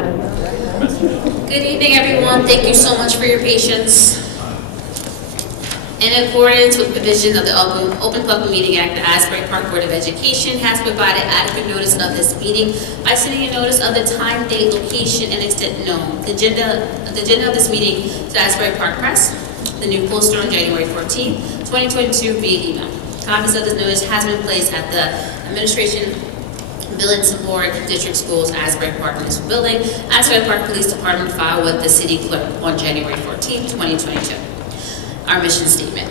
Good evening, everyone. Thank you so much for your patience. In accordance with provisions of the Open Public Meeting Act, the Asbury Park Board of Education has provided adequate notice of this meeting by sending a notice of the time, date, location, and extent known. The agenda of this meeting to the Asbury Park Press, the new poster on January 14, 2022 via email. Copies of this notice has been placed at the Administration Buildings Board, District Schools, Asbury Park Municipal Building, Asbury Park Police Department file with the City Clerk on January 14, 2022. Our mission statement.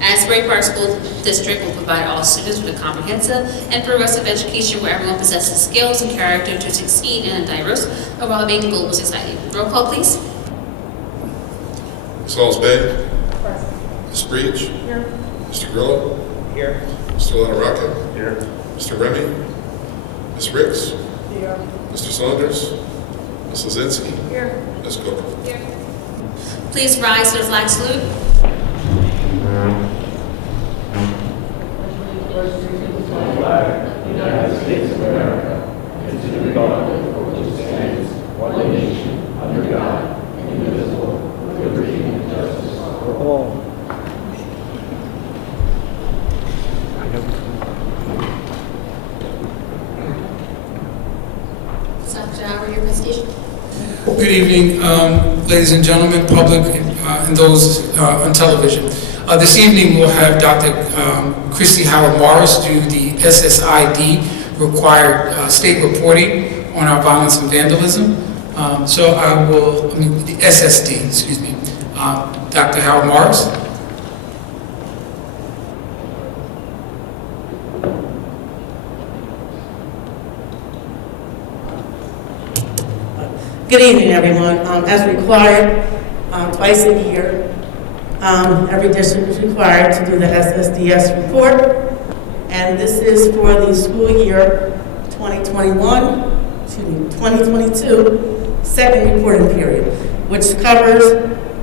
Asbury Park School District will provide all students with a comprehensive and progressive education where everyone possesses skills and character to succeed in a diverse, evolving global society. Roll call, please. Ms. Halls-Bay. Ms. Breach. Here. Mr. Grillo. Here. Mr. LaRocca. Here. Mr. Remy. Ms. Ricks. Here. Mr. Saunders. Ms. Lozinski. Here. Ms. Cook. Here. Please rise for the flag salute. United States of America, and to the republic for which it stands, one nation, under God, indivisible, with liberty and justice for all. Dr. Howard, your presentation. Good evening, ladies and gentlemen, public, and those on television. This evening we'll have Dr. Christy Howard Morris do the SSID required state reporting on our violence and vandalism. The SSD, excuse me. Dr. Howard Morris. Good evening, everyone. As required, twice a year, every district is required to do the SSDS report, and this is for the school year 2022, second reporting period, which covers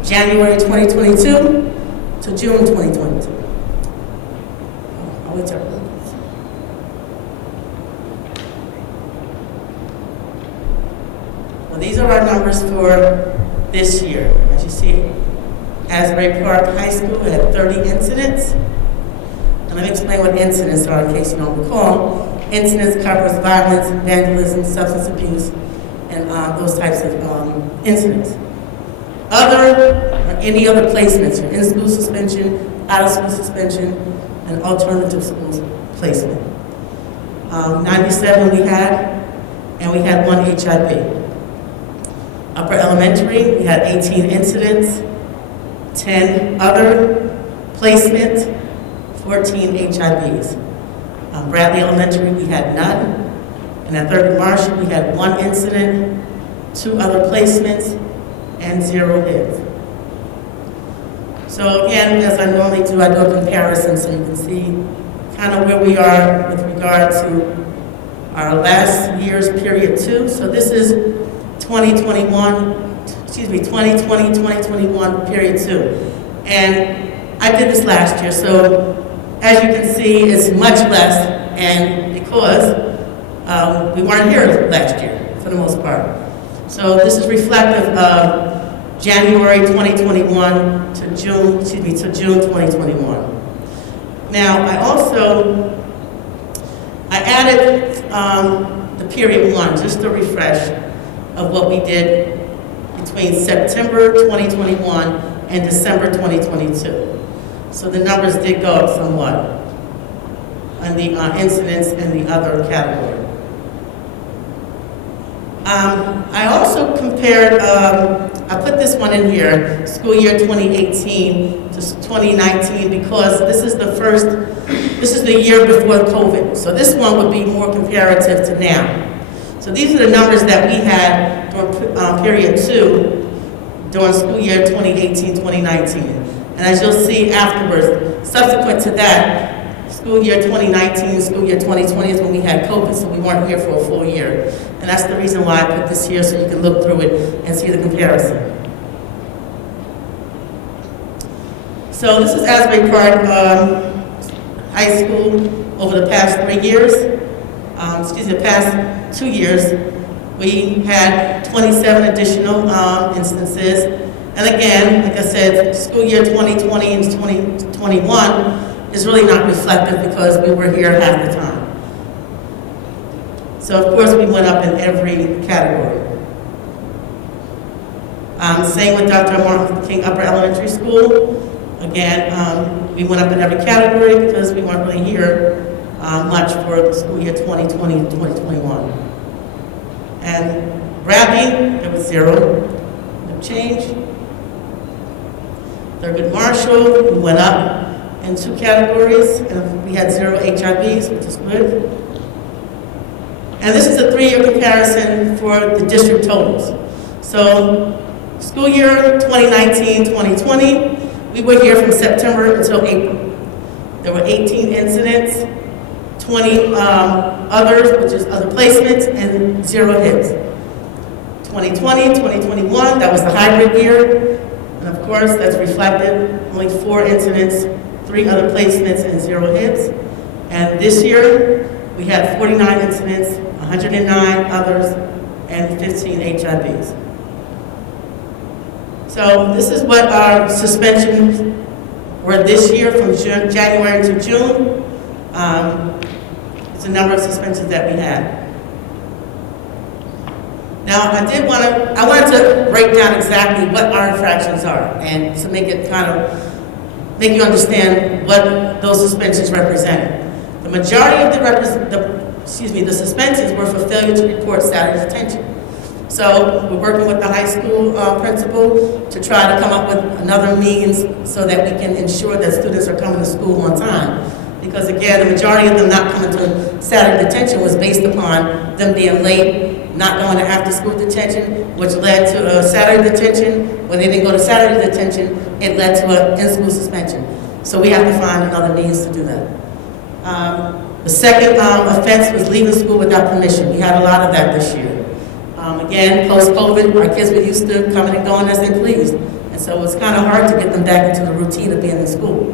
January 2022 to June 2022. I'll wait till these are our numbers for this year. As you see, Asbury Park High School had 30 incidents. And let me explain what incidents are in case you don't recall. Incidents covers violence, vandalism, substance abuse, and those types of incidents. Any other placements, your in-school suspension, out-of-school suspension, and alternative schools placement. 97 we had, and we had 1 HIB. Upper elementary, we had 18 incidents, 10 other placements, 14 HIVs. Bradley Elementary, we had none. And at Third Marshall, we had 1 incident, 2 other placements, and 0 hits. So again, as I normally do, I do a comparison so you can see kind of where we are with regard to our last year's period 2. So this is 2020, 2021, period 2. And I did this last year, so as you can see, it's much less, and because we weren't here last year, for the most part. So this is reflective of January 2021 to June 2021. Now, I added the period 1, just to refresh of what we did between September 2021 and December 2022. So the numbers did go up somewhat on the incidents and the other category. I also compared, I put this one in here, school year 2018 to 2019, because this is the year before COVID. So this one would be more comparative to now. So these are the numbers that we had during period 2 during school year 2018-2019. And as you'll see afterwards, subsequent to that, school year 2019, school year 2020 is when we had COVID, so we weren't here for a full year. And that's the reason why I put this here, so you can look through it and see the comparison. So this is Asbury Park High School over the past 3 years. The past 2 years. We had 27 additional instances. And again, like I said, school year 2020 and 2021 is really not reflective because we were here half the time. So of course we went up in every category. Same with Dr. Martin Luther King Upper Elementary School. Again, we went up in every category because we weren't really here much for the school year 2020 and 2021. And Bradley, there was 0, no change. Thurgood Marshall, we went up in 2 categories, and we had 0 HIVs, which is good. And this is a 3-year comparison for the district totals. So, school year 2019-2020, we were here from September until April. There were 18 incidents, 20 others, which is other placements, and 0 hits. 2020, 2021, that was the hybrid year. And of course, that's reflected, only 4 incidents, 3 other placements, and 0 hits. And this year, we had 49 incidents, 109 others, and 15 HIVs. So this is what our suspensions were this year from January to June. It's the number of suspensions that we had. Now, I wanted to break down exactly what our infractions are, and to make it make you understand what those suspensions represented. The majority of the suspensions were for failure to report Saturday detention. So we're working with the high school principal to try to come up with another means so that we can ensure that students are coming to school on time. Because again, the majority of them not coming to Saturday detention was based upon them being late, not going to after school detention, which led to a Saturday detention. When they didn't go to Saturday detention, it led to an in-school suspension. So we have to find another means to do that. The second offense was leaving school without permission. We had a lot of that this year. Again, post-COVID, our kids were used to coming and going as they pleased. And so it was kind of hard to get them back into the routine of being in school.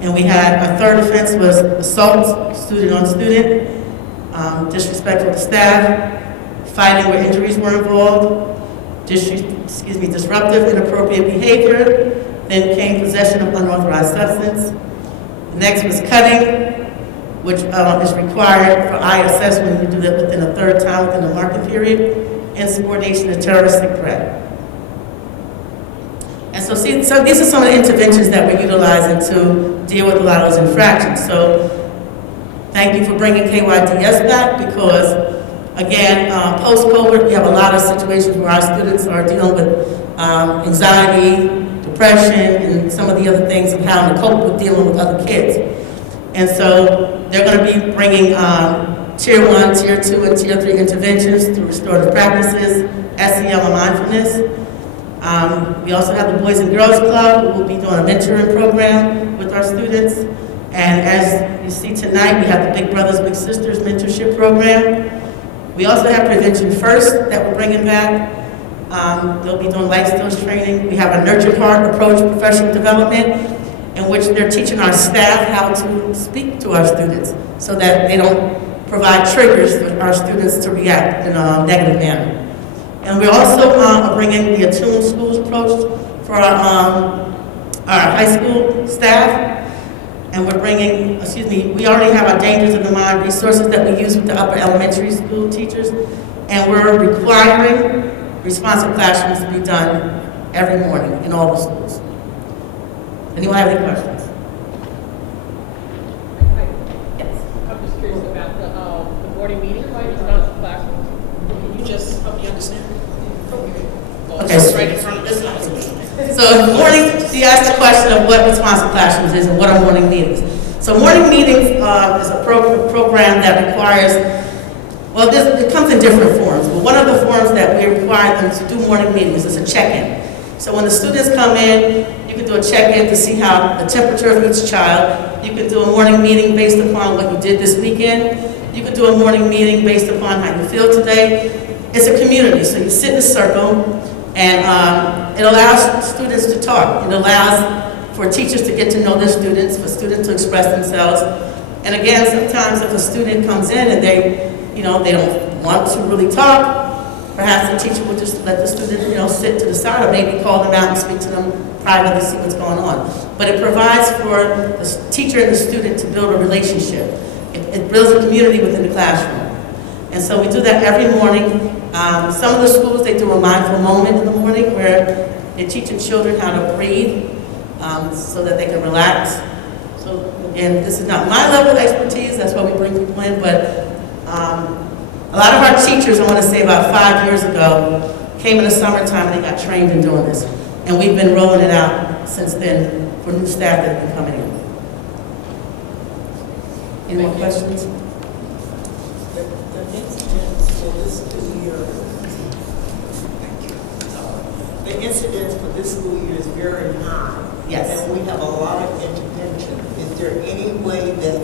And we had, our third offense was assault, student on student, disrespectful to staff, fighting where injuries were involved, disruptive, inappropriate behavior. Then came possession of unauthorized substance. Next was cutting, which is required for ISS when you do that within a third time within the marking period, insubordination to terroristic threat. And so these are some of the interventions that we're utilizing to deal with a lot of those infractions. So thank you for bringing KYDS back because, again, post-COVID, we have a lot of situations where our students are dealing with anxiety, depression, and some of the other things of how to cope with dealing with other kids. And so they're going to be bringing Tier 1, Tier 2, and Tier 3 interventions through restorative practices, SEL, and mindfulness. We also have the Boys and Girls Club, who will be doing a mentoring program with our students. And as you see tonight, we have the Big Brothers Big Sisters mentorship program. We also have Prevention First that we're bringing back. They'll be doing life skills training. We have a Nurtured Heart approach professional development, in which they're teaching our staff how to speak to our students so that they don't provide triggers for our students to react in a negative manner. And we're also bringing the Attuned Schools approach for our high school staff. And we're bringing, we already have our Dangers of the Mind resources that we use with the upper elementary school teachers. And we're requiring responsive classrooms to be done every morning in all the schools. Anyone have any questions? Yes. I'm just curious about the morning meeting, why it's not in the classroom. Can you just help me understand? Okay. It's right in front of this house. So morning, you asked the question of what responsive classrooms is and what are morning meetings. So morning meetings is a program that requires, well, it comes in different forms, but one of the forms that we require them to do morning meetings is a check-in. So when the students come in, you can do a check-in to see how the temperature of each child. You can do a morning meeting based upon what you did this weekend. You can do a morning meeting based upon how you feel today. It's a community, so you sit in a circle, and it allows students to talk. It allows for teachers to get to know their students, for students to express themselves. And again, sometimes if a student comes in and they don't want to really talk, perhaps the teacher will just let the student, sit to the side, or maybe call them out and speak to them privately, see what's going on. But it provides for the teacher and the student to build a relationship. It builds a community within the classroom. And so we do that every morning. Some of the schools, they do a mindful moment in the morning where they're teaching children how to breathe so that they can relax. So again, this is not my level of expertise, that's why we bring people in, but a lot of our teachers, I want to say about 5 years ago, came in the summertime and they got trained in doing this. And we've been rolling it out since then for new staff that have been coming in. Any more questions? The incidents for this school year, the incidence for this school year is very high. Yes. And we have a lot of intervention. Is there any way that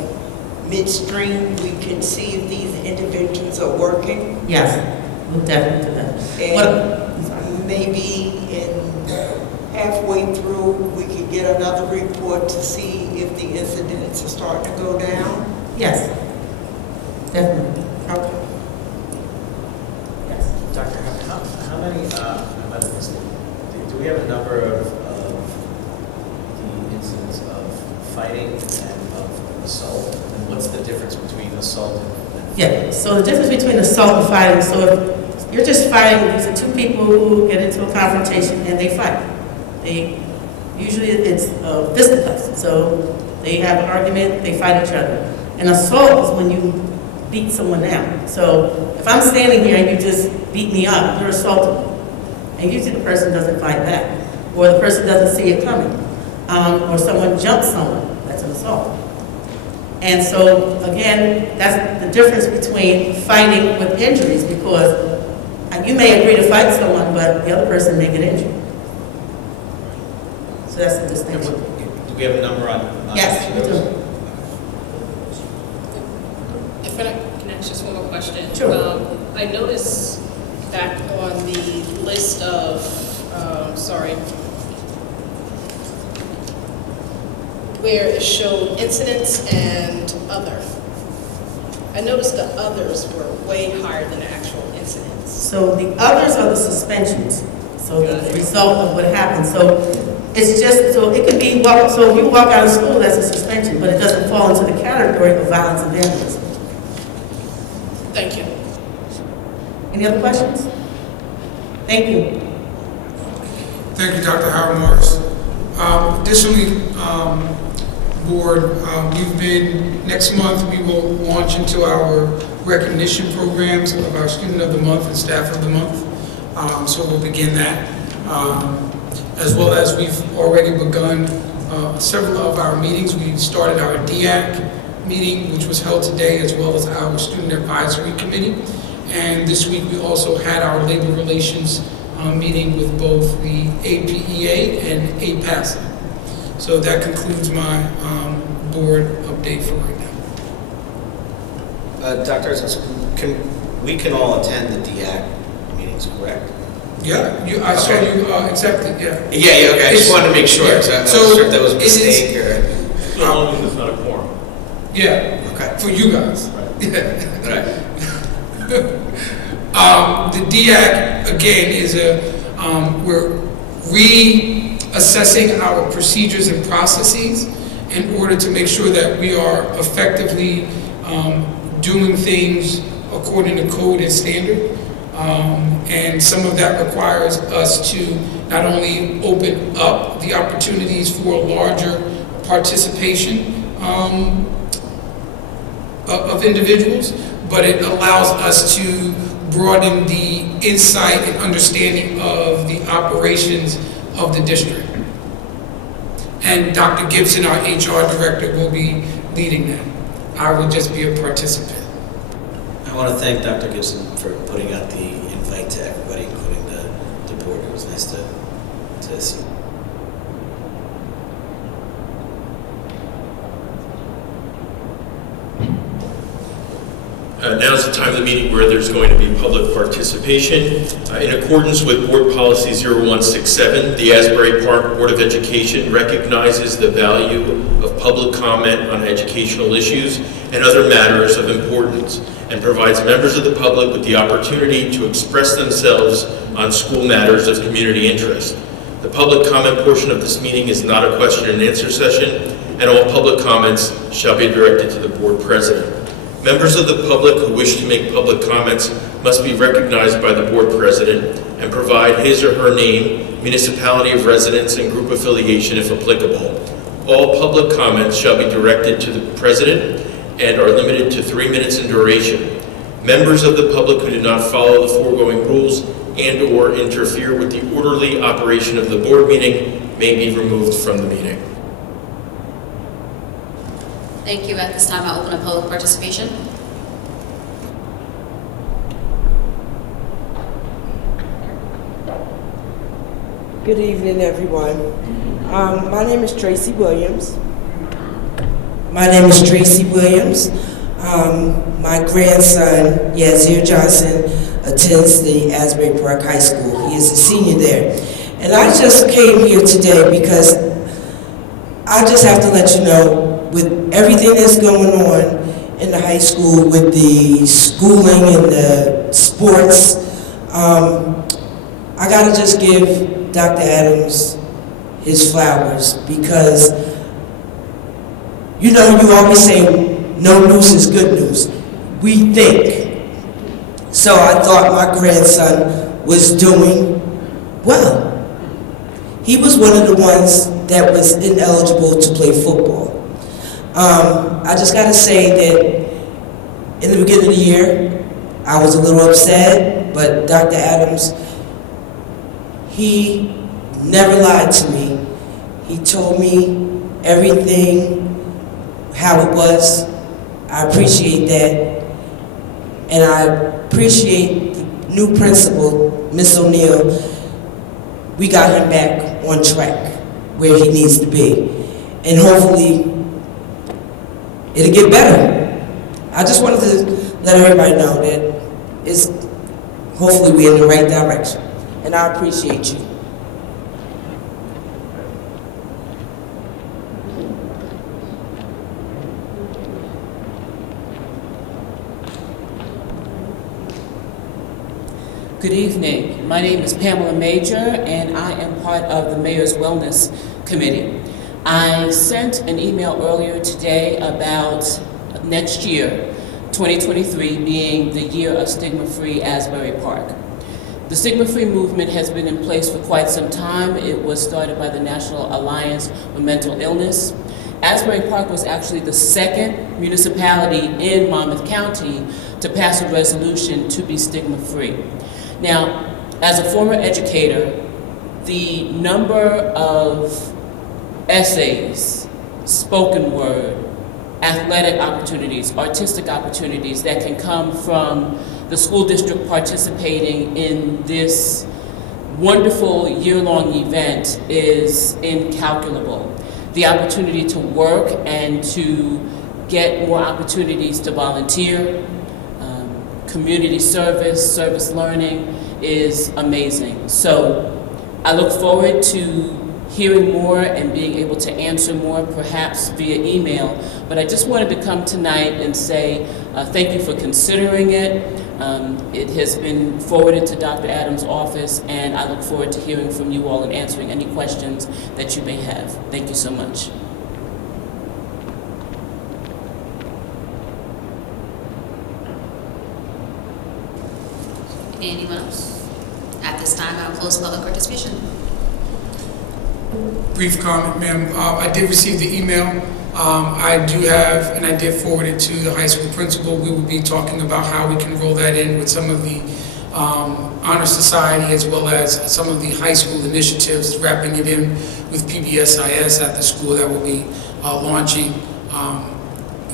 midstream we can see if these interventions are working? Yes, we'll definitely do that. And maybe in halfway through, we could get another report to see if the incidents are starting to go down? Yes, definitely. Okay. Yes. Doctor, how many, do we have a number of the incidents of fighting and of assault? And what's the difference between assault and Yeah, so the difference between assault and fighting, so if you're just fighting, these are two people who get into a confrontation and they fight. Usually it's fisticuffs, so they have an argument, they fight each other. And assault is when you beat someone down. So if I'm standing here and you just beat me up, you're assaulting me. And usually the person doesn't fight back, or the person doesn't see it coming, or someone jumps someone, that's an assault. And so, again, that's the difference between fighting with injuries, because you may agree to fight someone, but the other person may get injured. So that's the distinction. do we have a number on? Yes, we do. If I can ask just one more question. Sure. I noticed back on the list of, where it showed incidents and other. I noticed the others were way higher than the actual incidents. So the others are the suspensions. So the result of what happened. So it's just, so it could be, so if you walk out of school, that's a suspension, but it doesn't fall into the category of violence and vandalism. Thank you. Any other questions? Thank you. Thank you, Dr. Howard Morris. Additionally, Board, next month we will launch into our recognition programs of our Student of the Month and Staff of the Month. So we'll begin that. As well as we've already begun several of our meetings. We started our DAC meeting, which was held today, as well as our Student Advisory Committee. And this week we also had our Labor Relations meeting with both the APEA and APASA. So that concludes my board update for right now. Dr. We can all attend the DAC meetings, correct? Yeah, I saw you, exactly, yeah. Yeah, okay, I just wanted to make sure, Yeah. so I So wasn't sure if that was a it is- mistake or... As long as it's not a quorum. Yeah, Okay. for you guys. Right. The DAC, again, is we're reassessing our procedures and processes in order to make sure that we are effectively doing things according to code and standard. And some of that requires us to not only open up the opportunities for larger participation of individuals, but it allows us to broaden the insight and understanding of the operations of the district. And Dr. Gibson, our HR director, will be leading that. I will just be a participant. I want to thank Dr. Gibson for putting out the invite to everybody, including the board. It was nice to see. Now is the time of the meeting where there's going to be public participation. In accordance with Board Policy 0167, the Asbury Park Board of Education recognizes the value of public comment on educational issues and other matters of importance, and provides members of the public with the opportunity to express themselves on school matters of community interest. The public comment portion of this meeting is not a question and answer session, and all public comments shall be directed to the board president. Members of the public who wish to make public comments must be recognized by the board president and provide his or her name, municipality of residence, and group affiliation if applicable. All public comments shall be directed to the president and are limited to 3 minutes in duration. Members of the public who do not follow the foregoing rules and/or interfere with the orderly operation of the board meeting may be removed from the meeting. Thank you. At this time, I'll open up public participation. Good evening, everyone. My name is Tracy Williams. My grandson, Yazir Johnson, attends the Asbury Park High School. He is a senior there. And I just came here today because I just have to let you know, with everything that's going on in the high school, with the schooling and the sports, I gotta just give Dr. Adams his flowers, because you always say no news is good news. We think. So I thought my grandson was doing well. He was one of the ones that was ineligible to play football. I just got to say that in the beginning of the year, I was a little upset, but Dr. Adams, he never lied to me. He told me everything, how it was. I appreciate that. And I appreciate the new principal, Miss O'Neill. We got him back on track where he needs to be. And hopefully, it'll get better. I just wanted to let everybody know that hopefully we're in the right direction. And I appreciate you. Good evening. My name is Pamela Major, and I am part of the Mayor's Wellness Committee. I sent an email earlier today about next year, 2023, being the year of stigma-free Asbury Park. The stigma-free movement has been in place for quite some time. It was started by the National Alliance for Mental Illness. Asbury Park was actually the second municipality in Monmouth County to pass a resolution to be stigma-free. Now, as a former educator, the number of essays, spoken word, athletic opportunities, artistic opportunities that can come from the school district participating in this wonderful year-long event is incalculable. The opportunity to work and to get more opportunities to volunteer, community service, service learning is amazing. So I look forward to hearing more and being able to answer more, perhaps via email. But I just wanted to come tonight and say thank you for considering it. It has been forwarded to Dr. Adams' office, and I look forward to hearing from you all and answering any questions that you may have. Thank you so much. Anyone else? At this time, I'll close public participation. Brief comment, ma'am. I did receive the email. I do have, and I did forward it to the high school principal. We will be talking about how we can roll that in with some of the Honor Society, as well as some of the high school initiatives, wrapping it in with PBSIS at the school that will be launching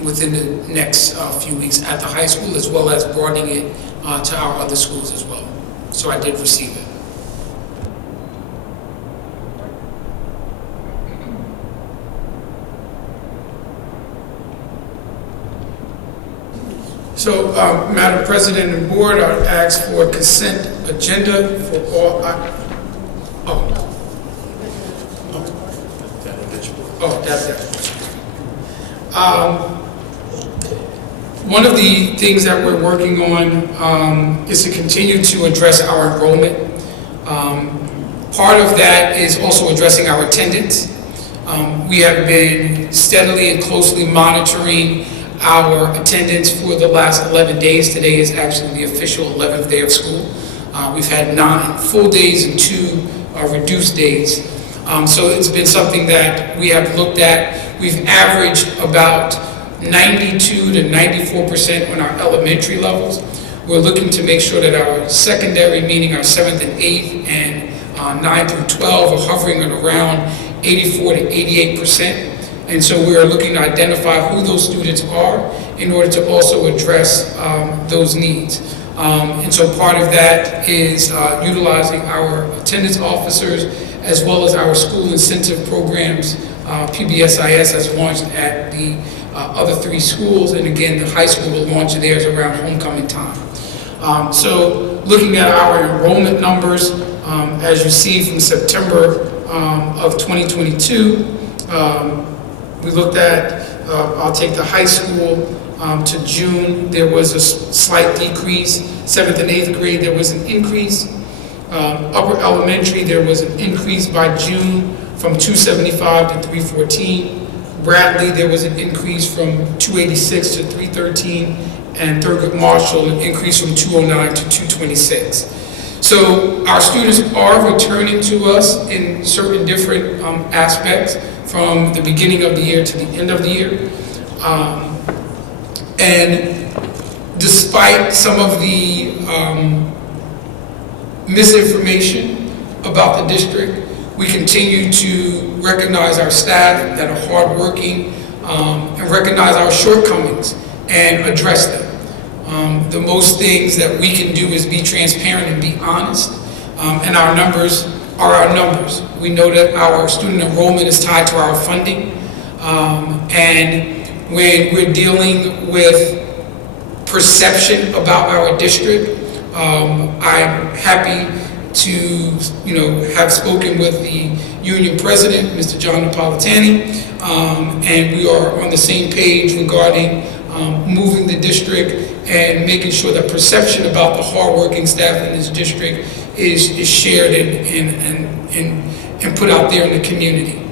within the next few weeks at the high school, as well as broadening it to our other schools as well. So I did receive it. So, Madam President and Board, I would ask for consent agenda for all, one of the things that we're working on is to continue to address our enrollment. Part of that is also addressing our attendance. We have been steadily and closely monitoring our attendance for the last 11 days. Today is actually the official 11th day of school. We've had 9 full days and 2 reduced days. So it's been something that we have looked at. We've averaged about 92 to 94% on our elementary levels. We're looking to make sure that our secondary, meaning our 7th and 8th and 9 through 12 are hovering at around 84 to 88%. And so we are looking to identify who those students are in order to also address those needs. And so part of that is utilizing our attendance officers as well as our school incentive programs. PBSIS has launched at the other 3 schools, and again, the high school will launch theirs around homecoming time. So looking at our enrollment numbers, as you see from September of 2022, we looked at, I'll take the high school to June, there was a slight decrease. 7th and 8th grade, there was an increase. Upper elementary, there was an increase by June from 275 to 314. Bradley, there was an increase from 286 to 313. And Thurgood Marshall, an increase from 209 to 226. So our students are returning to us in certain different aspects from the beginning of the year to the end of the year. And despite some of the misinformation about the district, we continue to recognize our staff that are hardworking and recognize our shortcomings and address them. The most things that we can do is be transparent and be honest, and our numbers are our numbers. We know that our student enrollment is tied to our funding, and when we're dealing with perception about our district, I'm happy to have spoken with the union president, Mr. John Napolitani, and we are on the same page regarding moving the district and making sure that perception about the hardworking staff in this district is shared and put out there in the community.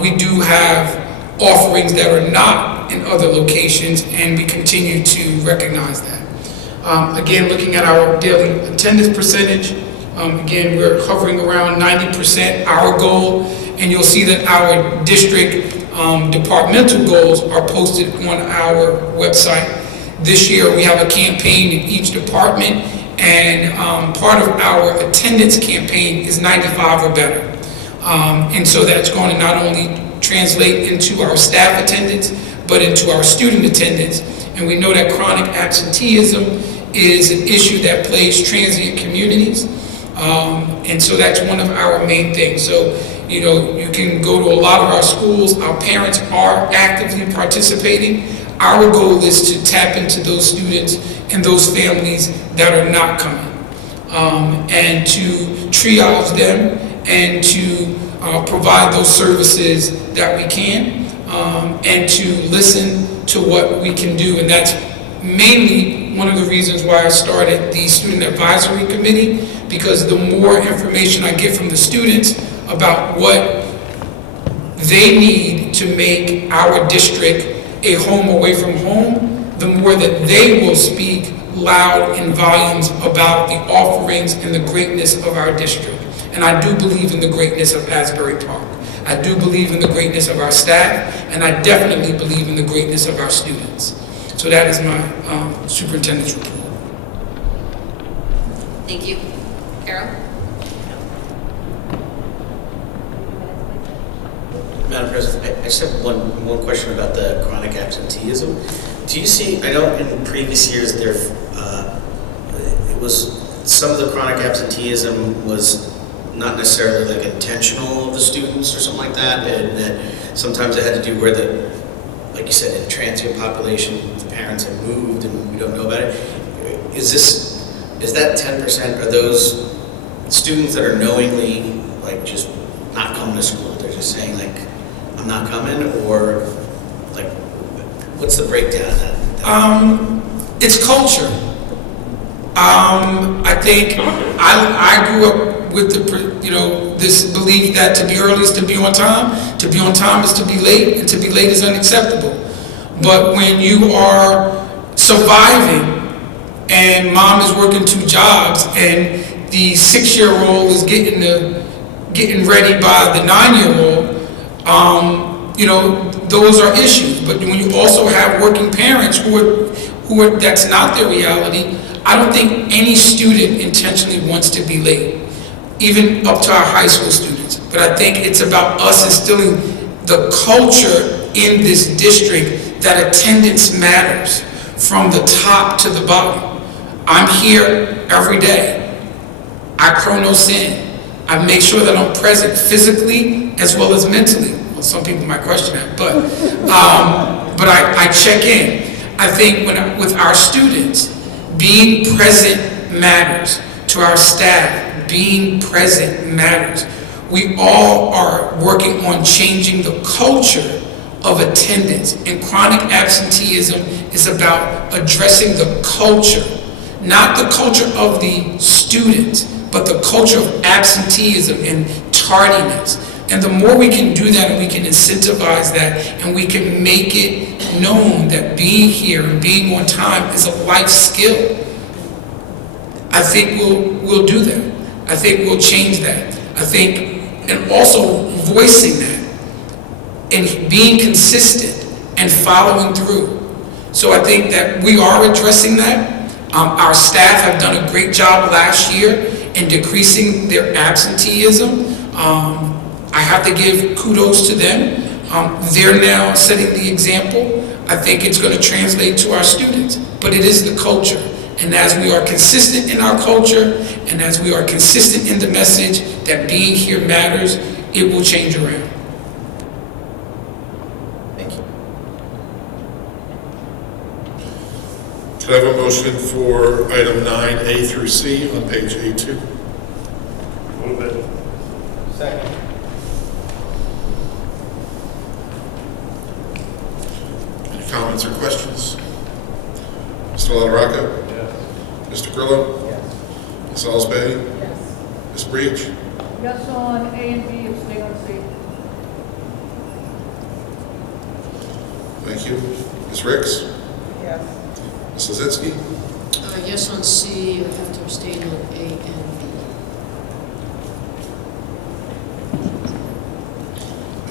We do have offerings that are not in other locations, and we continue to recognize that. Again, looking at our daily attendance percentage, again, we're hovering around 90%, our goal, and you'll see that our district departmental goals are posted on our website. This year, we have a campaign in each department, and part of our attendance campaign is 95 or better. And so that's going to not only translate into our staff attendance, but into our student attendance. And we know that chronic absenteeism is an issue that plagues transient communities. And so that's one of our main things. So, you can go to a lot of our schools. Our parents are actively participating. Our goal is to tap into those students and those families that are not coming, and to triage them and to provide those services that we can, and to listen to what we can do. And that's mainly one of the reasons why I started the Student Advisory Committee, because the more information I get from the students about what they need to make our district a home away from home, the more that they will speak loud in volumes about the offerings and the greatness of our district. And I do believe in the greatness of Asbury Park. I do believe in the greatness of our staff, and I definitely believe in the greatness of our students. So that is my superintendent's report. Thank you. Carol? Madam President, I just have one question about the chronic absenteeism. Do you see, I know in previous years there, it was, some of the chronic absenteeism was not necessarily like intentional of the students or something like that, and that sometimes it had to do where like you said, in the transient population, the parents have moved and we don't know about it. Is that 10%, are those students that are knowingly, like, just not coming to school? They're just saying, like, I'm not coming, or, like, what's the breakdown of that? It's culture. I think I grew up with this belief that to be early is to be on time is to be late, and to be late is unacceptable. But when you are surviving and mom is working 2 jobs and the 6-year-old is getting ready by the 9-year-old, those are issues. But when you also have working parents who are that's not their reality, I don't think any student intentionally wants to be late, even up to our high school students. But I think it's about us instilling the culture in this district that attendance matters from the top to the bottom. I'm here every day. I chronos in. I make sure that I'm present physically as well as mentally. Well, some people might question that, but I check in. I think with our students, being present matters. To our staff, being present matters. We all are working on changing the culture of attendance, and chronic absenteeism is about addressing the culture, not the culture of the students, but the culture of absenteeism and tardiness. And the more we can do that, and we can incentivize that, and we can make it known that being here and being on time is a life skill, I think we'll do that. I think we'll change that. I think, and also voicing that, and being consistent and following through. So I think that we are addressing that. Our staff have done a great job last year in decreasing their absenteeism. I have to give kudos to them. They're now setting the example. I think it's going to translate to our students, but it is the culture. And as we are consistent in our culture, and as we are consistent in the message that being here matters, it will change around. Thank you. Can I have a motion for item 9A through C on page A2? Move it. Second. Any comments or questions? Mr. LaRocca? Mr. Grillo? Yes. Ms. Osbaty? Yes. Ms. Breach? Yes on A and B, abstain on C. Thank you. Ms. Ricks? Yes. Ms. Lozinski? Yes on C, I have to abstain on A and B.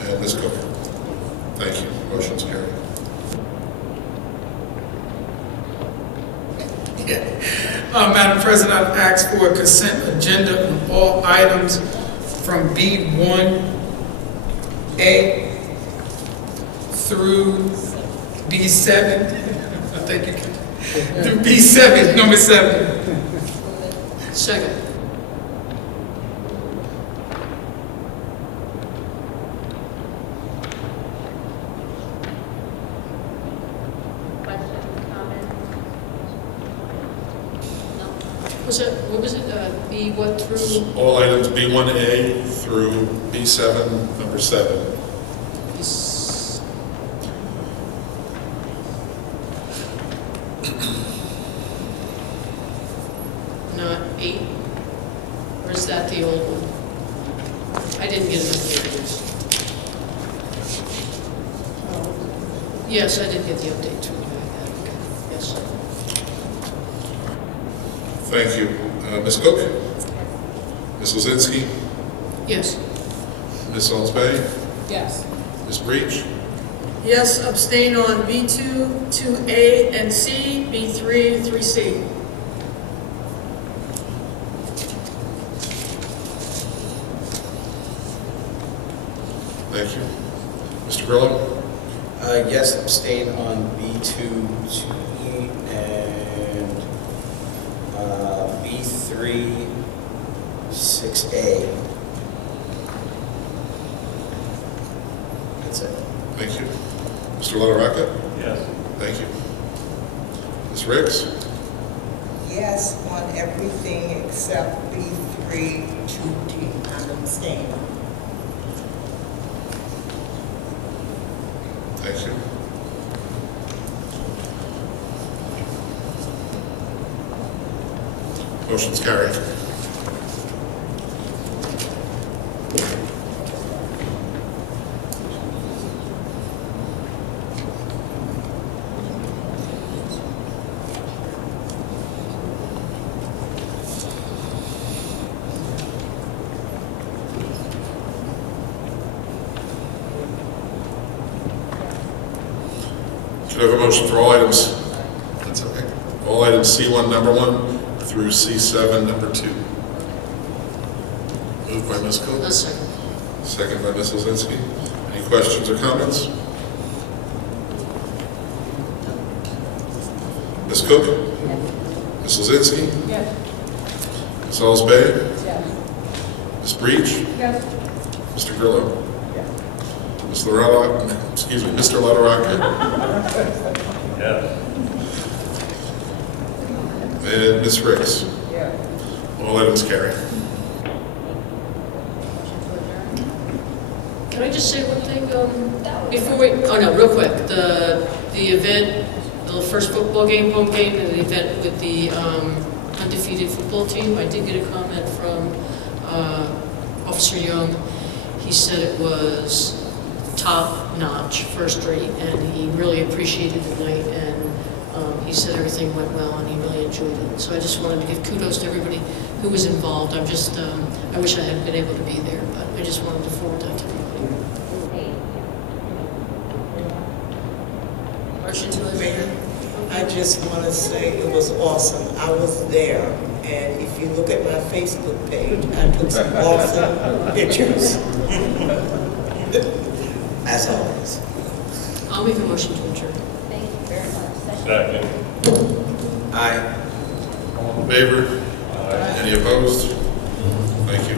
And Ms. Cook? Thank you. Motion's carried. Madam President, I've asked for a consent agenda on all items from B1A through B7. Thank you. Through B7, number 7. Second. What was it, B what through? All items B1A through B7, number 7. Not 8? Or is that the old one? I didn't get an update. Yes, I did get the update too. Okay, yes. Thank you. Ms. Cook? Ms. Lozinski? Yes. Ms. Osbaty? Yes. Ms. Breach? Yes, abstain on B2, 2A and C, B3, 3C. Thank you. Mr. Grillo? Yes, abstain on B2, 2E, and B3, 6A. That's it. Thank you. Mr. LaRocca? Yes. Thank you. Ms. Ricks? Yes on everything except B3 2D. I'm abstaining. Thank you. Motion's carried. Can I have a motion for all items? That's okay. All items C1, number 1, through C7, number 2. Moved by Ms. Cook. A second. Second by Ms. Lozinski. Any questions or comments? Ms. Cook? Ms. Lozinski? Yes. Ms. Osbaye? Yes. Ms. Breach? Yes. Mr. Grillo? Ms. Lorella, excuse me, Mr. LaRocca? Yes. And Ms. Ricks? Yes. All items carried. Can I just say one thing, before we, oh no, real quick, the event, the first football game, home game, and the event with the undefeated football team, I did get a comment from Officer Young. He said it was top-notch, first-rate, and he really appreciated the night, and he said everything went well, and he really enjoyed it. So I just wanted to give kudos to everybody who was involved. I'm just, I wish I had been able to be there, but I just wanted to forward that to everybody. Motion to adjourn. I just want to say it was awesome. I was there, and if you look at my Facebook page, I took some awesome pictures. As always. I'll make a motion to adjourn. Thank you very much. Second. Aye. All in favor? Aye. Any opposed? Thank you.